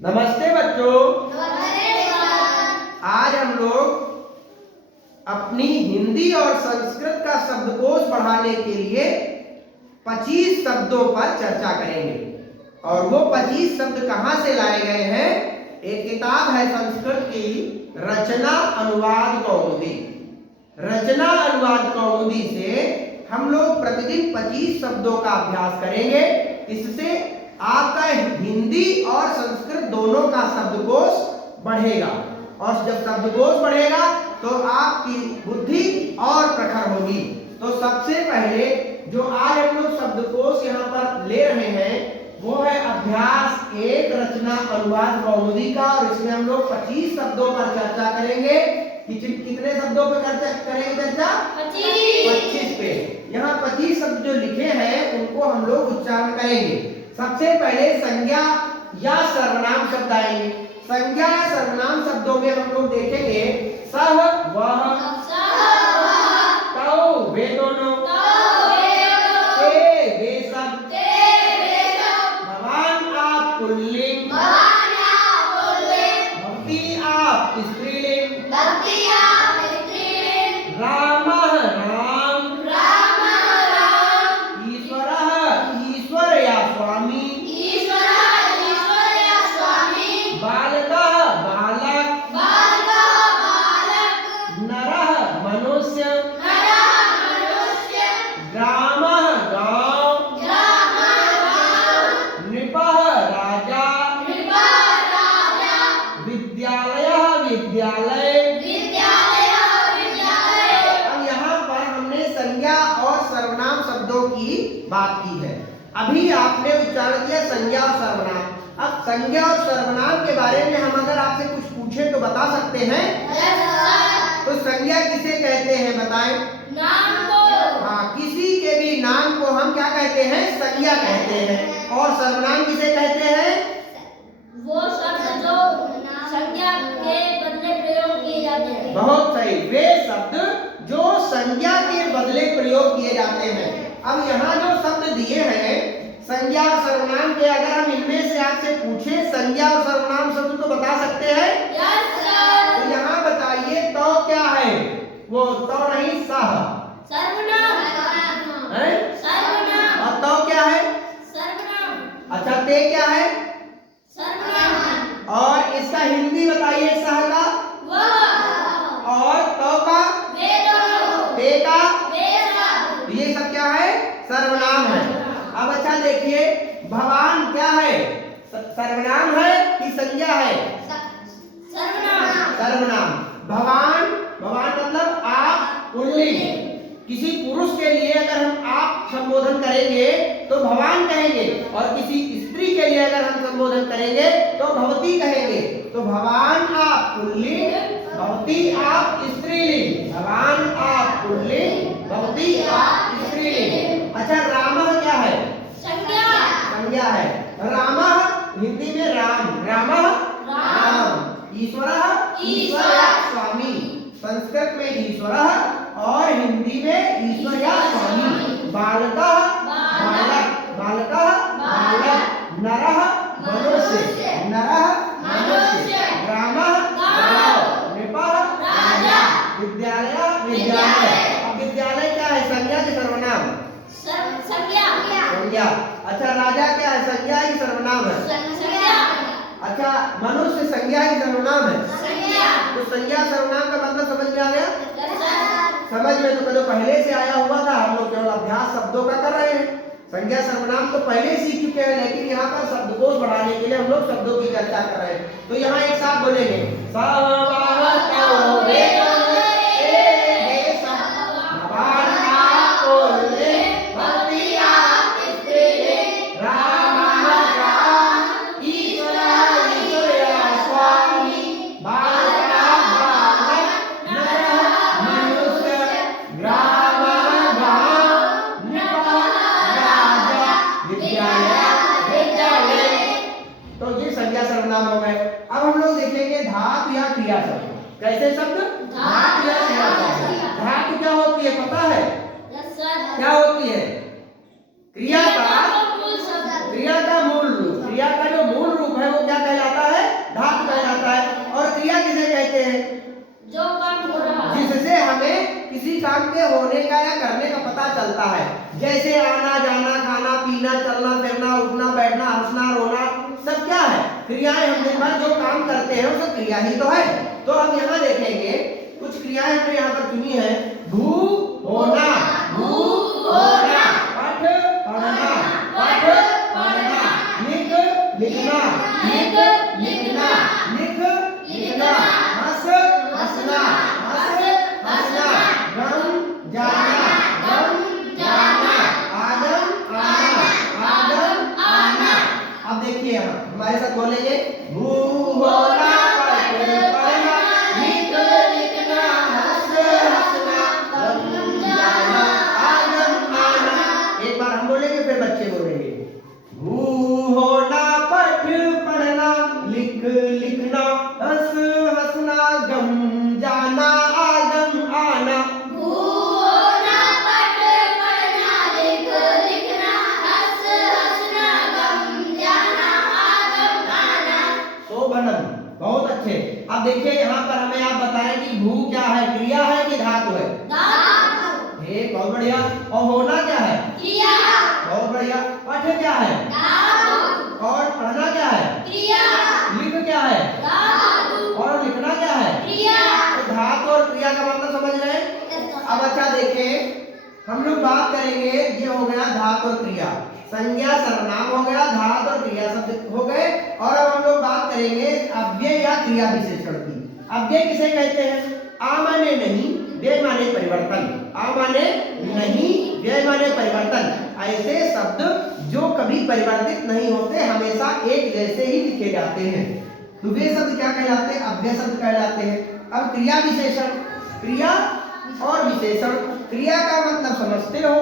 नमस्ते बच्चों। नमस्ते सर। आज हम लोग अपनी हिंदी और संस्कृत का शब्दकोश बढ़ाने के लिए 25 शब्दों पर चर्चा करेंगे। और वो 25 शब्द कहाँ से लाए गए हैं? एक किताब है संस्कृत की, रचना अनुवाद कौमुदी। रचना अनुवाद कौमुदी से हम लोग प्रतिदिन 25 शब्दों का अभ्यास करेंगे। इससे आपका हिंदी और संस्कृत दोनों का शब्दकोश बढ़ेगा, और जब शब्दकोश बढ़ेगा तो आपकी बुद्धि और प्रखर होगी। तो सबसे पहले जो आज हम लोग शब्दकोश यहाँ पर ले रहे हैं वो है अभ्यास 1 रचना अनुवाद कौमुदी का, और इसमें हम लोग 25 शब्दों पर चर्चा करेंगे। कितने शब्दों पर चर्चा करेंगे? चर्चा 25 पे। यहाँ 25 शब्द जो लिखे हैं उनको हम लोग उच्चारण करेंगे। सबसे पहले संज्ञा या सर्वनाम शब्द आएंगे। संज्ञा या सर्वनाम शब्दों में हम लोग देखेंगे सह, वह, तौ, वे दोनों, ते, वे सब, भवान आप पुल्लिंग, भवती आप स्त्रीलिंग, रामः राम, ईश्वरः ईश्वर या स्वामी, बालकः बालक, नरः मनुष्य, ग्रामः गांव, नृपः राजा, विद्यालयः विद्यालय। अब यहाँ पर हमने संज्ञा और सर्वनाम शब्दों की बात की है। अभी आपने उच्चारण किया संज्ञा और सर्वनाम। अब संज्ञा और सर्वनाम के बारे में हम अगर आपसे कुछ पूछे तो बता सकते हैं? तो संज्ञा किसे कहते हैं बताएं? हाँ, किसी के भी नाम को हम क्या कहते हैं? संज्ञा कहते हैं। और सर्वनाम किसे कहते हैं? वो शब्द जो संज्ञा के बदले प्रयोग किए जाते हैं। बहुत सही, वे शब्द जो संज्ञा के बदले प्रयोग किए जाते हैं। अब यहाँ जो शब्द दिए हैं संज्ञा और सर्वनाम के, अगर हम इनमें से आपसे पूछे संज्ञा और सर्वनाम शब्द तो बता सकते हैं? Yes sir. तो यहाँ बताइए तो क्या है? वो तो नहीं, सह सर्वनाम है। सर्वनाम। और तो क्या है? सर्वनाम। अच्छा, ते क्या है? सर्वनाम। और इसका हिंदी बताइए, सह का वह और तो का, वे दोनों, ते का, वे सब। ये सब क्या है? सर्वनाम है। अब अच्छा देखिए, भवान क्या है? सर्वनाम है कि संज्ञा है? सर्वनाम। सर्वनाम। भवान, भवान मतलब आप पुल्लिंग। किसी पुरुष के लिए अगर हम आप संबोधन करेंगे तो भवान कहेंगे, और किसी स्त्री के लिए अगर हम संबोधन करेंगे तो भवती कहेंगे। तो भवान आप पुल्लिंग, भवती आप स्त्रीलिंग। भवान आप पुल्लिंग, भवती आप स्त्रीलिंग। अच्छा, रामः क्या है? संज्ञा। संज्ञा है। रामः हिंदी में राम, रामः राम। ईश्वरः ईश्वर या स्वामी। संस्कृत में ईश्वरः और हिंदी में ईश्वर या स्वामी। बालकः बालक, बालकः बालक। नरः मनुष्य, नरः मनुष्य। ग्रामः गांव, नृपः राजा। विद्यालयः विद्यालय। अब विद्यालय क्या है? संज्ञा कि सर्वनाम? संज्ञा। संज्ञा। अच्छा, राजा क्या है? संज्ञा ही सर्वनाम है? संज्ञा। अच्छा, मनुष्य संज्ञा ही सर्वनाम है? संज्ञा। तो संज्ञा सर्वनाम का मतलब समझ में आ गया? समझ में तो कल पहले से आया हुआ था, हम लोग केवल अभ्यास शब्दों का कर रहे हैं। संज्ञा सर्वनाम तो पहले सीख चुके हैं, लेकिन यहाँ पर शब्दकोश बढ़ाने के लिए हम लोग शब्दों की चर्चा कर रहे हैं। तो यहाँ एक साथ बोलेंगे, सर्वनाम हो गए। अब हम लोग देखेंगे धातु या क्रिया शब्द। कैसे शब्द? धातु या क्रिया शब्द। धातु क्या होती है पता है? क्या होती है? क्रिया का मूल रूप। क्रिया का जो मूल रूप है वो क्या कहलाता है? के होने का या करने का पता चलता है। जैसे आना जाना, खाना पीना, चलना फिरना, उठना बैठना, हंसना रोना, सब क्या है? क्रियाएं। हम दिन भर जो काम करते हैं वो सब क्रिया ही तो है। तो अब यहाँ देखेंगे कुछ क्रियाएं हमने यहाँ पर चुनी है। भू होना, भू होना, पठ पढ़ना, पठ पढ़ना, लिख लिखना, लिख लिखना, लिख लिखना, हंस हंसना, हंस हंसना, गम जाना, गम जाना, आगम आना, आगम आना। अब देखिए यहाँ हमारे साथ बोलेंगे। भू होना, पठ पढ़ना, लिख लिखना, हंस हंसना, गम जाना, आगम आना। एक बार हम बोलेंगे फिर बच्चे बोलेंगे। भू होना, पठ पढ़ना, लिख लिखना, हंस हंसना, गम जाना, आगम आना। भू होना, पठ पढ़ना, लिख लिखना, हंस हंसना, गम जाना, आगम आना। शोभनम, बहुत अच्छे। अब देखिए यहाँ पर हमें आप बताएं कि भू क्या है, क्रिया है कि धातु है? धातु। बहुत बढ़िया। और होना क्या है? क्रिया। बहुत बढ़िया। पठ क्या है? धातु। और पढ़ना क्या है? क्रिया। लिख क्या है? धातु। और लिखना क्या है? क्रिया। तो धातु और क्रिया का मतलब समझ रहे हैं? अब अच्छा देखिए, हम लोग बात करेंगे, ये हो गया धातु और क्रिया, संज्ञा सर्वनाम हो गया, धातु और क्रिया शब्द हो गए। और अब हम लोग बात करेंगे अव्यय या क्रिया विशेषण की। अव्यय किसे कहते हैं? आ माने नहीं, व्यय माने परिवर्तन। आ माने नहीं, व्यय माने परिवर्तन। ऐसे शब्द जो कभी परिवर्तित नहीं होते, हमेशा एक जैसे ही लिखे जाते हैं, तो वे शब्द क्या कहलाते हैं? अव्यय शब्द कहलाते हैं। अब क्रिया विशेषण, क्रिया और विशेषण। क्रिया का मतलब समझते हो,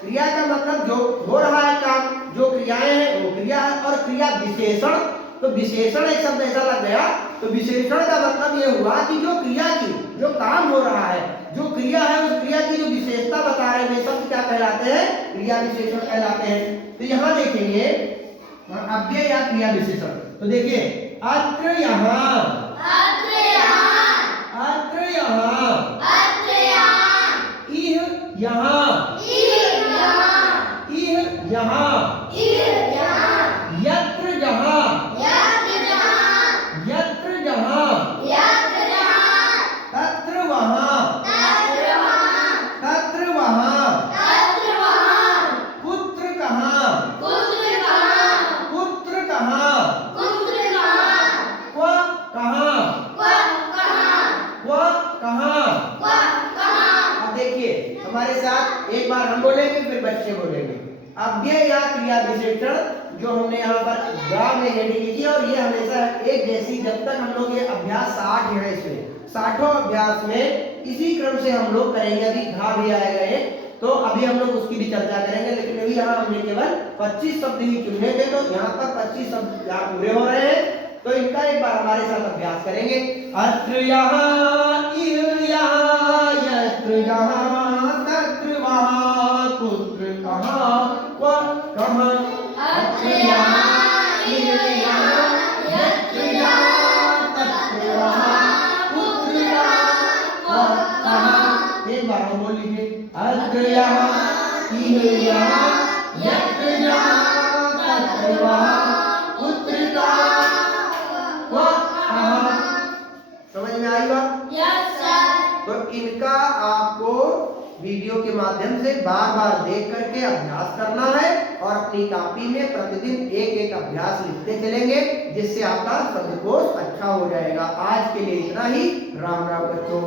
क्रिया का मतलब जो हो रहा है काम, जो क्रियाएं हैं वो क्रिया है। और क्रिया विशेषण, तो विशेषण एक शब्द ऐसा लग गया, तो विशेषण का मतलब ये हुआ कि जो क्रिया की, जो काम हो रहा है, जो क्रिया है, उस क्रिया की जो विशेषता बता रहे हैं, वे शब्द क्या कहलाते हैं? क्रिया विशेषण कहलाते हैं। तो यहाँ देखेंगे अव्यय या क्रिया विशेषण। तो देखिए, अत्र यहाँ, अत्र यहाँ, अत्र यहाँ, अत्र यहाँ, इह यहाँ, इह यहाँ, इह यहाँ, इह यहाँ, यत्र जहाँ, यत्र जहाँ, यत्र जहाँ, यत्र जहाँ, तत्र वहाँ, तत्र वहाँ, तत्र वहाँ, तत्र वहाँ, पुत्र कहाँ, पुत्र कहाँ, पुत्र कहाँ, पुत्र कहाँ, क्व कहाँ, क्व कहाँ, क्व कहाँ। क्व कहाँ। अब देखिए हमारे साथ एक बार हम बोलेंगे फिर बच्चे बोलेंगे। अव्यय या क्रिया विशेषण जो हमने यहाँ पर ग्राम में हेडिंग की थी, और ये हमेशा एक जैसी, जब तक हम लोग ये अभ्यास 60 है, इसमें 60वां अभ्यास में इसी क्रम से हम लोग करेंगे। अभी घा भी आएगा एक, तो अभी हम लोग उसकी भी चर्चा करेंगे। लेकिन अभी यहाँ हमने केवल 25 शब्द ही चुने थे, तो यहाँ पर 25 शब्द यहाँ पूरे हो रहे हैं, तो इनका एक बार हमारे साथ अभ्यास करेंगे। अत्र यहाँ, इह यहाँ, यत्र यहाँ, तत्र वहाँ, पुत्र कहाँ, क्व कहाँ। अत्र यहाँ, इह यहाँ, यत्र यहाँ, तत्र वहाँ, पुत्र कहाँ, क्व कहाँ। एक बार हम बोल लीजिए। अत्र यहाँ, इह यहाँ, यत्र यहाँ, तत्र वहाँ, पुत्र कहाँ, क्व कहाँ। समझ में आई बात? Yes sir. तो इनका आपको वीडियो के माध्यम से बार बार देख करके अभ्यास करना है, और अपनी कॉपी में प्रतिदिन एक एक अभ्यास लिखते चलेंगे, जिससे आपका शब्दकोश अच्छा हो जाएगा। आज के लिए इतना ही। राम राम बच्चों।